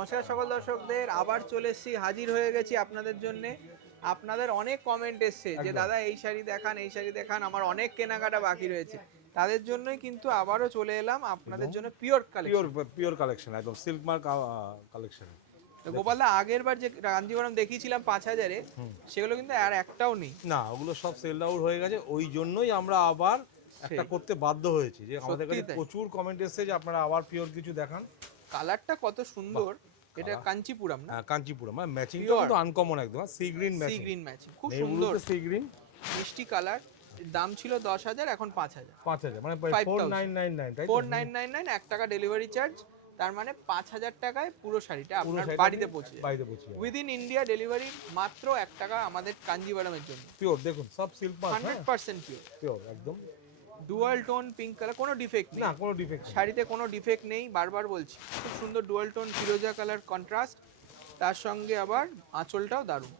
নমস্কার সকল দর্শকদের, আবার চলে এসেছি, হাজির হয়ে গেছি আপনাদের জন্য। আপনাদের অনেক কমেন্ট এসছে যে দাদা এই শাড়ি দেখান, এই শাড়ি দেখান, আমার অনেক কেনাকাটা বাকি রয়েছে। তাদের জন্যই কিন্তু আবারও চলে এলাম আপনাদের জন্য পিওর কালেকশন। পিওর কালেকশন, একদম সিল্ক মার্ক কালেকশন। গোপালদা আগের বার যে কাঞ্জিভরম দেখিয়েছিলাম 5,000-এ, সেগুলো কিন্তু আর একটাও নেই। না, ওগুলো সব সেল আউট হয়ে গেছে, ওই জন্যই আমরা আবার একটা করতে বাধ্য হয়েছি। যে আমাদের কাছে প্রচুর কমেন্ট এসেছে যে আপনারা আবার পিওর কিছু দেখান। কালারটা কত সুন্দর, এটা কাঞ্চিপুরম না? কাঞ্চিপুরম, মানে ম্যাচিংটা কিন্তু আনকমন একদম, sea green matching. Sea green matching, খুব সুন্দর সি গ্রিন, মিষ্টি কালার। দাম ছিল 10,000, এখন 5,000। 5,000 মানে 4999, তাই তো? 4999, 1 টাকা ডেলিভারি চার্জ, তার মানে 5,000 টাকায় পুরো শাড়িটা আপনার বাড়িতে পৌঁছে যাবে। উইদিন ইন্ডিয়া ডেলিভারি, মাত্র 1 টাকা আমাদের কাঞ্জিভারমের জন্য। পিওর, দেখুন সব সিল্ক মার্ক, 100% পিওর। পিওর একদম। ডুয়াল টোন পিঙ্ক কালার, কোনো ডিফেক্ট নেই। না, কোনো ডিফেক্ট নেই শাড়িতে, কোনো ডিফেক্ট নেই, বারবার বলছি। খুব সুন্দর ডুয়াল টোন ফিরোজা কালার কন্ট্রাস্ট, তার সঙ্গে আবার আঁচলটাও দারুণ।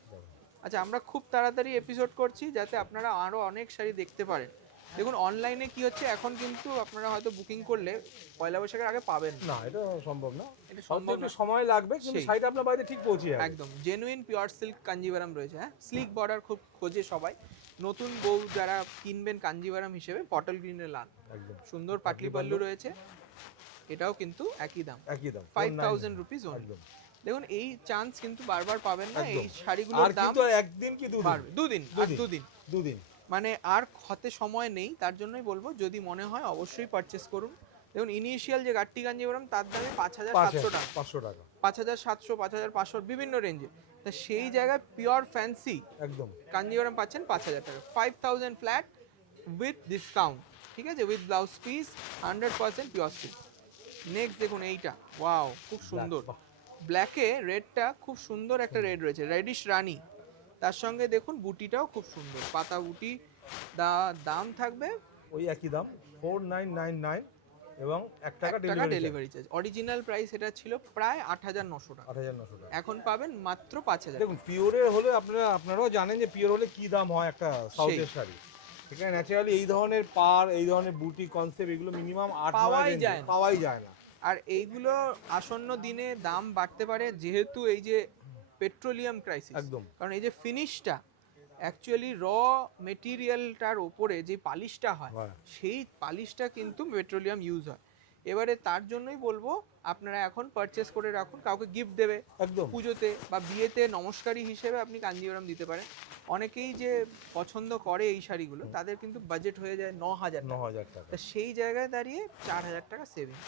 আচ্ছা, আমরা খুব তাড়াতাড়ি এপিসোড করছি যাতে আপনারা আরও অনেক শাড়ি দেখতে পারেন। দেখুন অনলাইনে কি হচ্ছে, এখন কিন্তু আপনারা হয়তো বুকিং করলে পয়লা বৈশাখের আগে পাবেন না, এটা সম্ভব না। এটা সম্ভব না, সময় লাগবে, কিন্তু শাড়িটা আপনার বাড়িতে ঠিক পৌঁছে যাবে। একদম জেনুইন পিওর সিল্ক কাঞ্জিভারাম রয়েছে। হ্যাঁ, স্লিক বর্ডার খুব খোঁজে সবাই। নতুন বউ যারা কিনবেন কাঞ্জিভারাম হিসেবে, পটল গ্রিনের লাল, একদম সুন্দর পাটলি পাল্লু রয়েছে। এটাও কিন্তু একই দাম, 5,000 রুপিস একদম। দেখুন এই চান্স কিন্তু বারবার পাবেন না। এই শাড়িগুলোর দাম একদিন কি দুদিন, মানে আর হাতে সময় নেই। তার জন্যই বলবো, যদি মনে হয় অবশ্যই পারচেস করুন। দেখুন ইনিশিয়াল যে গাট্টি কাঞ্জিভারাম, তার দামে 5,700 টাকা, 5,700, 5,500 বিভিন্ন রেঞ্জে। তা সেই জায়গায় পিওর ফ্যান্সি একদম কাঞ্জিভারাম পাচ্ছেন 5,000 টাকা, 5,000 ফ্ল্যাট উইথ ডিসকাউন্ট। ঠিক আছে, with blouse piece, 100% pure silk. Next দেখুন এইটা, ওয়াও, খুব সুন্দর। ব্ল্যাকে রেডটা খুব সুন্দর একটা রেড রয়েছে, রেডিশ রানী। তার সঙ্গে দেখুন বুটিটাও খুব সুন্দর, পাতা বুটি। দাম থাকবে ওই একই দাম, 4999 এবং 1 টাকা ডেলিভারি চার্জ। অরিজিনাল প্রাইস এটা ছিল প্রায় 8,900 টাকা, 8,900 টাকা। এখন পাবেন মাত্র 5,000। দেখুন পিওরের হলে আপনারাও জানেন যে পিওর হলে কি দাম হয় একটা সাউথের শাড়ি। এখানে ন্যাচারালি এই ধরনের পার, এই ধরনের বুটি কনসেপ্ট, এগুলো মিনিমাম 8 পাওয়াই যায় না। আর এইগুলো আসন্ন দিনে দাম বাড়তে পারে, যেহেতু এই যে পেট্রোলিয়াম ক্রাইসিস, একদম। কারণ এই যে ফিনিশটা, অ্যাকচুয়ালি র মেটেরিয়ালটার ওপরে যে পালিশটা হয়, সেই পালিশটা কিন্তু পেট্রোলিয়াম ইউজ হয়। এবারে তার জন্যই বলবো আপনারা এখন পারচেস করে রাখুন, কাউকে গিফট দেবে একদম, পুজোতে বা বিয়েতে নমস্কারী হিসেবে আপনি কাঞ্জিভারাম দিতে পারেন। অনেকেই যে পছন্দ করে এই শাড়িগুলো, তাদের কিন্তু বাজেট হয়ে যায় 9,000 টাকা। তা সেই জায়গায় দাঁড়িয়ে 4,000 টাকা সেভিং।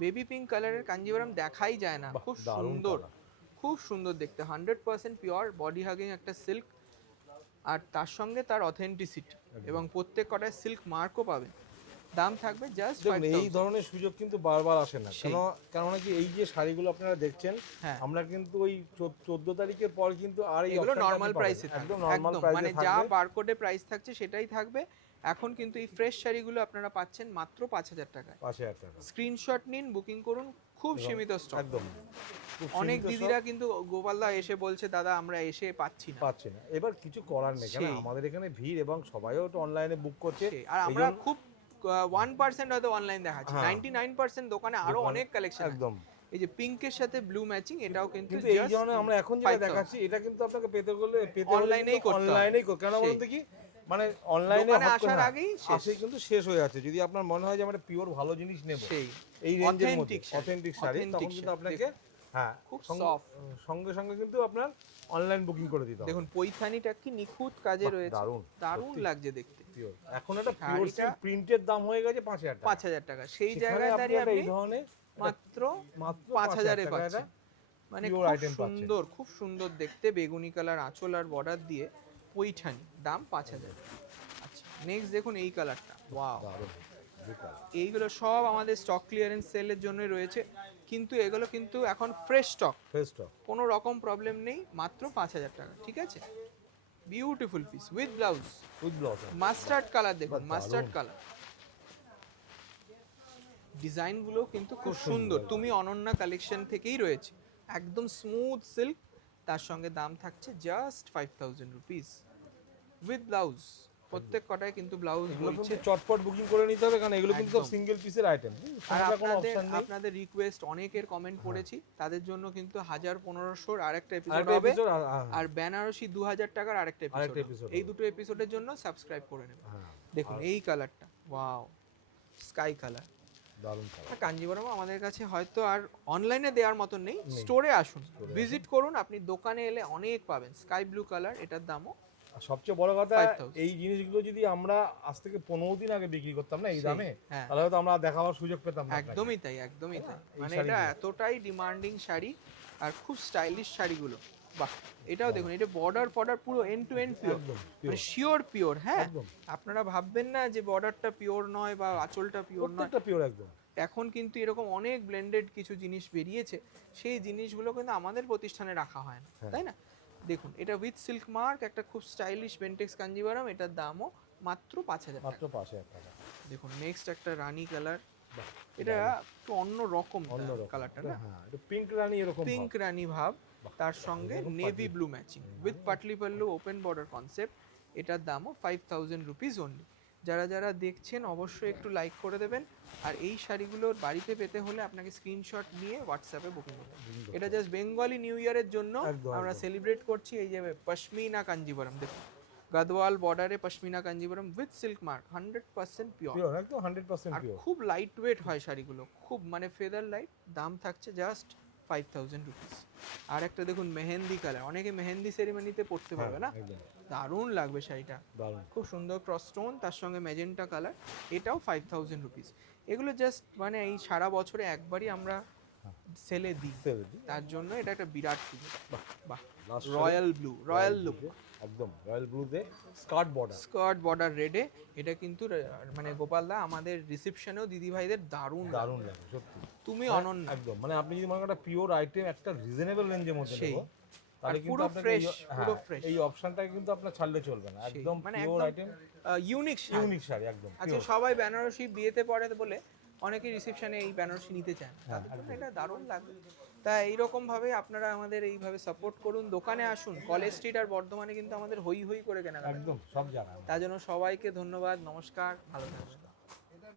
বেবি পিঙ্ক কালারের কাঞ্জিভারাম দেখাই যায় না, খুব সুন্দর, খুব সুন্দর দেখতে। 100% পিওর বডি হাগিং একটা সিল্ক, আর তার সঙ্গে তার অথেন্টিসিটি, এবং প্রত্যেক কটায় সিল্ক মার্কও পাবেন। দাম থাকবে জাস্ট 5,000। এই ধরনের সুযোগ কিন্তু বারবার আসে না, কেননা কি এই যে শাড়িগুলো আপনারা দেখছেন, আমরা কিন্তু ওই 14 তারিখের পর কিন্তু আর এগুলো নরমাল প্রাইসে থাকবে, একদম নরমাল প্রাইসে, মানে যা বারকোডে প্রাইস থাকছে সেটাই থাকবে। এখন কিন্তু এই ফ্রেশ শাড়িগুলো আপনারা পাচ্ছেন মাত্র 5,000 টাকায়। 5,000 টাকা। স্ক্রিনশট নিন, বুকিং করুন, খুব সীমিত স্টক একদম। অনেক দিদিরা কিন্তু গোপালদা এসে বলছে দাদা আমরা এসে পাচ্ছি না। এবার কিছু করার নেই, কারণ আমাদের এখানে ভিড় এবং সবাইও তো অনলাইনে বুক করছে। আর আমরা খুব 1% হয়তো অনলাইন দেখাচ্ছি, 99% দোকানে আরো অনেক কালেকশন একদম। এই যে পিঙ্কের সাথে ব্লু ম্যাচিং, এটাও কিন্তু এই জন্য আমরা এখন যেটা দেখাচ্ছি, এটা কিন্তু আপনাকে পেতে অনলাইনেই করতে, কেন বলুন তো, কি মানে অনলাইনে আসার আগেই কিন্তু শেষ হয়ে যাচ্ছে। যদি আপনার মনে হয় যে আমরা পিওর ভালো জিনিস নেব, এই রেঞ্জের মধ্যে অথেন্টিক শাড়ি, তখন কিন্তু আপনাকে খুব সফট সঙ্গে সঙ্গে কিন্তু আপনার অনলাইন বুকিং করে দিতে হবে। দেখুন পৈথানিটা কি নিখুঁত কাজে রয়েছে, দারুণ লাগছে দেখতে। পিওর, এখন একটা পিওর সিল্ক প্রিন্টের দাম হয়ে গেছে 5,000 টাকা। সেই জায়গায় দাঁড়িয়ে আপনি এই ধরনের মাত্র 5,000 এ পাচ্ছেন, মানে খুব সুন্দর দেখতে, বেগুনি কালার আঁচল আর বর্ডার দিয়ে পৈঠানি, দাম 5,000। আচ্ছা, নেক্সট দেখুন এই কালারটা, ওয়াও। এইগুলো সব আমাদের স্টক ক্লিয়ারেন্স সেলের জন্য রয়েছে, কিন্তু এগুলো কিন্তু এখন ফ্রেশ স্টক, কোনো রকম প্রবলেম নেই, মাত্র 5,000 টাকা। ঠিক আছে, beautiful piece with blouse, mustard colour. দেখুন মাস্টার্ড কালার, ডিজাইনগুলো কিন্তু খুব সুন্দর। তুমি অনন্যা কালেকশন থেকেই রয়েছে, একদম স্মুথ সিল্ক। তার সঙ্গে দাম থাকছে জাস্ট 5,000 রুপিস উইথ ব্লাউজ। প্রত্যেক কটায় কিন্তু ব্লাউজ বলছে। চটপট বুকিং করে নিতে হবে, কারণ এগুলো কিন্তু সিঙ্গেল পিসের আইটেম। আর আপনাদের রিকোয়েস্ট, অনেকের কমেন্ট পড়েছি, তাদের জন্য কিন্তু 1000-1500 আরেকটা এপিসোড হবে, আর বেনারসি 2000 টাকার আরেকটা এপিসোড। এই দুটো এপিসোডের জন্য সাবস্ক্রাইব করে নেবেন। দেখুন এই কালারটা, ওয়াও, স্কাই কালার, দারুণ কালার। কাঞ্জিবরম আমাদের কাছে হয়তো আর অনলাইনে দেওয়ার মতন নেই, স্টোরে আসুন, ভিজিট করুন, আপনি দোকানে এলে অনেক পাবেন। স্কাই ব্লু কালার, এটার দামও সবচেয়ে বড় কথা, এই জিনিসগুলো যদি আমরা আজ থেকে 15 দিন আগে বিক্রি করতাম না এই দামে, তাহলে হয়তো আমরা দেখাবার সুযোগ পেতাম না। একদমই তাই, একদমই তাই। মানে এটা এতটাই ডিমান্ডিং শাড়ি আর খুব স্টাইলিশ শাড়িগুলো। বাহ, এটাও দেখুন, এটা বর্ডার পুরো এন্ড টু এন্ড পিওর, মানে শিওর পিওর। হ্যাঁ, আপনারা ভাববেন না যে বর্ডারটা পিওর নয় বা আঁচলটা পিওর নয়, প্রত্যেকটা পিওর একদম। এখন কিন্তু এরকম অনেক ব্লেন্ডেড কিছু জিনিস বেরিয়েছে, সেই জিনিসগুলো কিন্তু আমাদের প্রতিষ্ঠানে রাখা হয় না, তাই না? দেখুন, এটা উইথ সিল্ক মার্ক, একটা খুব স্টাইলিশ বেন্টেক্স কাঞ্জিভারাম, এটার দামও মাত্র 5000 মাত্র 5000 টাকা। দেখুন নেক্সট একটা রানী কালার, এটা একটু অন্য রকম কালারটা না, হ্যাঁ, এটা পিঙ্ক রানী, এরকম পিঙ্ক রানী ভাব, তার সঙ্গে navy blue matching with Patli pallu, open border concept. এটার দামও 5000 রুপিস অনলি। যারা যারা দেখছেন অবশ্যই একটু লাইক করে দেবেন, আর এই শাড়িগুলোর বাড়িতে পেতে হলে আপনাকে স্ক্রিনশট নিয়ে হোয়াটসঅ্যাপে বুকিং করতে হবে। এটা জাস্ট বেঙ্গলি নিউ ইয়ারের জন্য আমরা সেলিব্রেট করছি। এই যে পশমিনা কাঞ্জিভারাম, দেখুন গাদওয়াল বর্ডারে pashmina Kanjivaram with silk mark, 100% pure, একদম 100% পিওর। খুব লাইট ওয়েট হয় শাড়িগুলো, খুব মানে ফেদার লাইট। দাম থাকছে জাস্ট 5000 রুপিস। আর একটা দেখুন মেহেন্দি কালার, অনেকে মেহেন্দি সেরিমনিতে পড়তে পারবে না, দারুণ লাগবে শাড়িটা, খুব সুন্দর ক্রস স্টোন, তার সঙ্গে ম্যাজেন্টা কালার, এটাও 5000 রুপিস। এগুলো জাস্ট মানে এই সারা বছরে একবারই আমরা সেলে দিই, তার জন্য এটা একটা বিরাট সুযোগ। বাহ, রয়্যাল ব্লু, রয়্যাল লুক, একদম রয়্যাল ব্লুতে স্কার্ট বর্ডার রেডে। এটা কিন্তু মানে গোপালদা আমাদের রিসেপশনেও দিদি ভাইদের দারুণ লাগে সত্যি, তুমি অনন্য একদম। মানে আপনি যদি মনে করেন একটা পিওর আইটেম একটা রিজনেবল রেঞ্জের মধ্যে নেব, তাহলে কিন্তু পুরো ফ্রেশ, পুরো ফ্রেশ, এই অপশনটাকে কিন্তু আপনার ছাড়লে চলবে না, একদম পিওর আইটেম, ইউনিক শাড়ি একদম। আচ্ছা, সবাই বেনারসি বিয়েতে পরে বলে অনেকে রিসেপশনে এই বেনারসি নিতে চান, তাদের জন্য এটা দারুণ লাগবে। তাই এইরকম ভাবে আপনারা আমাদের এইভাবে সাপোর্ট করুন, দোকানে আসুন। কলেজ স্ট্রিট আর বর্ধমানে কিন্তু আমাদের হই হই করে কেনাকাটা, একদম সব জায়গায়। তার জন্য সবাইকে ধন্যবাদ, নমস্কার, ভালো থাকবেন।